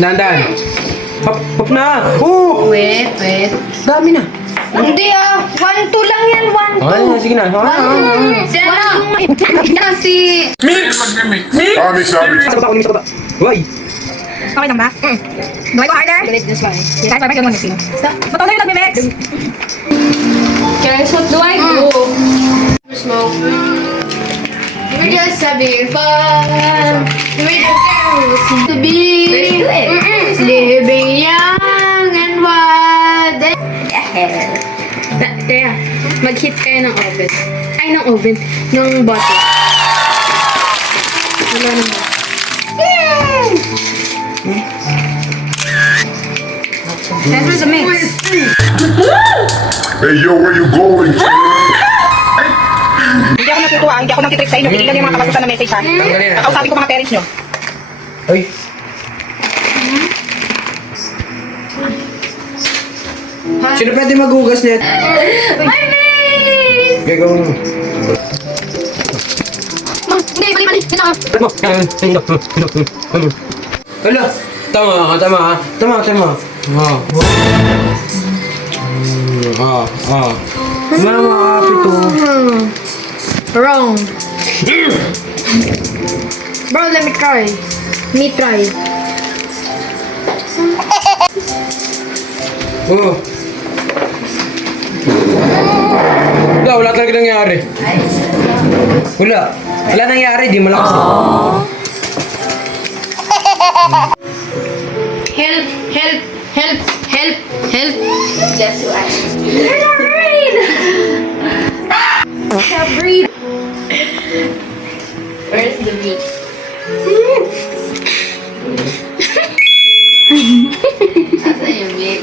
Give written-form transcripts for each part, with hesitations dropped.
Dandan. Hop na. Oh! Wait. Dami na. Hindi 1, 2 lang yan. 1, 2. Ay, sige na. Kasi... Sabi. Uy! Okay lang ba? Do I go harder? Galit this one. Kahit parang yung mixing. Patuloy yung nag-mix. Guys, what do I do? Smoke. We're just having fun. We don't care who's to be. Living young and wild. Kaya, mag-hit kayo ng oven. Ay, ng oven. Ng bottle. Wala naman. This is the mix. Hey yo, where you going? Hindi ako natutuwa, hindi ako nagtitrip sa inyo. Titignan yung mga kabasusan na message ha. Kakausapin ko mga parents nyo. Uy! Sino pwede maghugas net? My face! Gagawin mo. Hindi, mali. Kailangan. Hala! Tama ka. Tama. Mama, kapito. Wrong. Bro, let me try. Me try. Oh. Wala talaga nangyari. Wala nangyari, di malakas. Help. That's why. You're not right. Stop breathe. Where's the meat? Asa yung meat?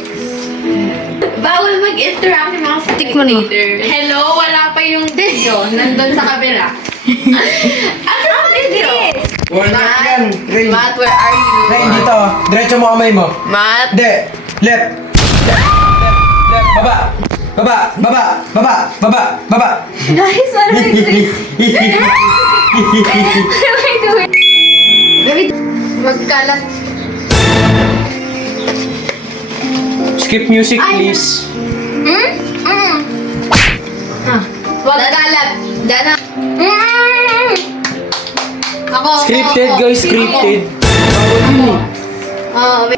Bawal mag-interact yung mga spectators. Hello, wala pa yung video. Nandun sa kabila. Asa yung video? Walnut yan. Ray. Matt, where are you? Ray, dito. Diretso mo kamay mo. Matt? Hindi. Left. Baba. Guys, what am I doing? What am I doing? Gawin. Magkalat. Skip music, please. Wag kalat. Dana. Ako. Scripted, guys. Scripted. Wait.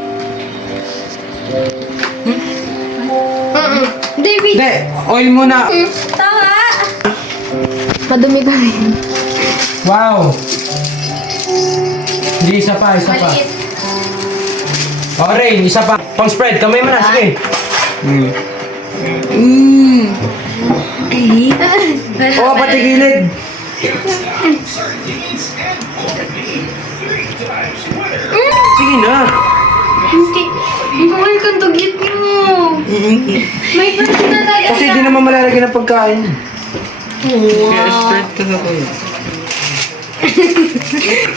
David. Hindi. Oil muna. Tama. Madumi ka rin. Wow. Hindi, isa pa. Maliit. O, Rain, isa pa. Pang spread. Kamay mo na. Sige. Oo, pati gilid. Sige na. Hindi. Mahal kang dugit mo. May pati talaga. Kasi di naman malalagyan ng pagkain. Wow. ka na kayo.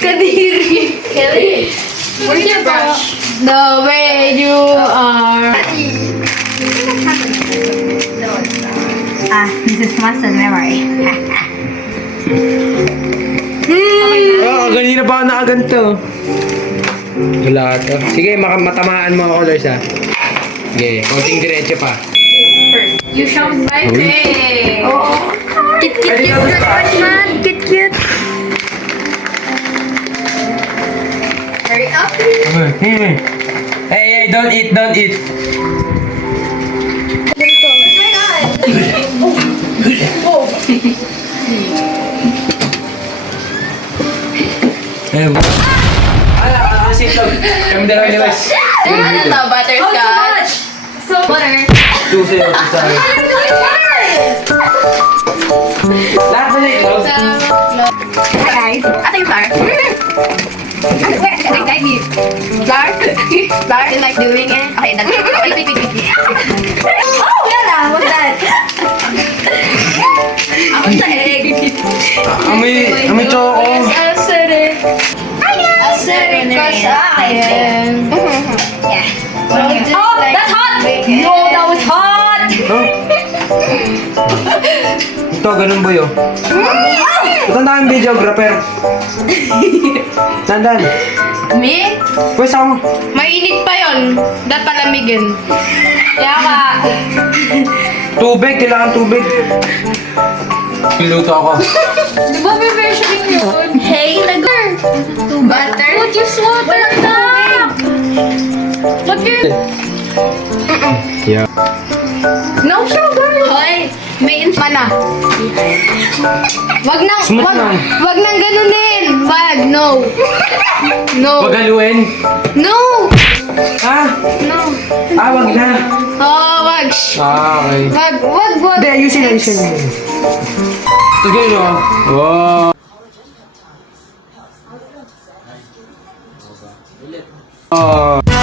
Kadiri. Kelly. Where's your brush? The way you are. This is muscle memory. Oo, ganina pa ako nakaganto. Wala to. Sige, matamaan mga colors ha. Sige, konting diretso pa. You shoved my face. Cute Pwede yung ka brush man. Cute. Hurry up. Hey, don't eat. Sito. Kami dalawa ni Wes. Ano to? Butterscotch? So butter. Two sa'yo, two sa'yo. Lahat na siya ito. Hi guys. Ate yung flour. Wait, me. Flour? Flour? You like doing it? Okay, that's it. Wait. Oh, yan na. What's that? Ako sa egg. Amoy choco. I'll set it. I'll set it cause I am. Yeah. Oh, that's hot! No, that was hot! Huh? Ito, ganun ba yun? Tandaan videographer. Tandaan. Me? Pwes ako. My tubigan. Kaya ka. Tubig, kailangan tubig. Niluto ako. Di ba may version yun? Hey, nag-er. Butter? What is water na? What yun? Yeah. No sugar. Hoy, may mana. Wag nang, Smooth wag, lang. wag nang ganunin. Wag, no. No. Wag haluin. No. Ah, No. wag na. Oh, wag. Okay. Wag. Hindi, ayusin. Sige, no? Wow. Oh.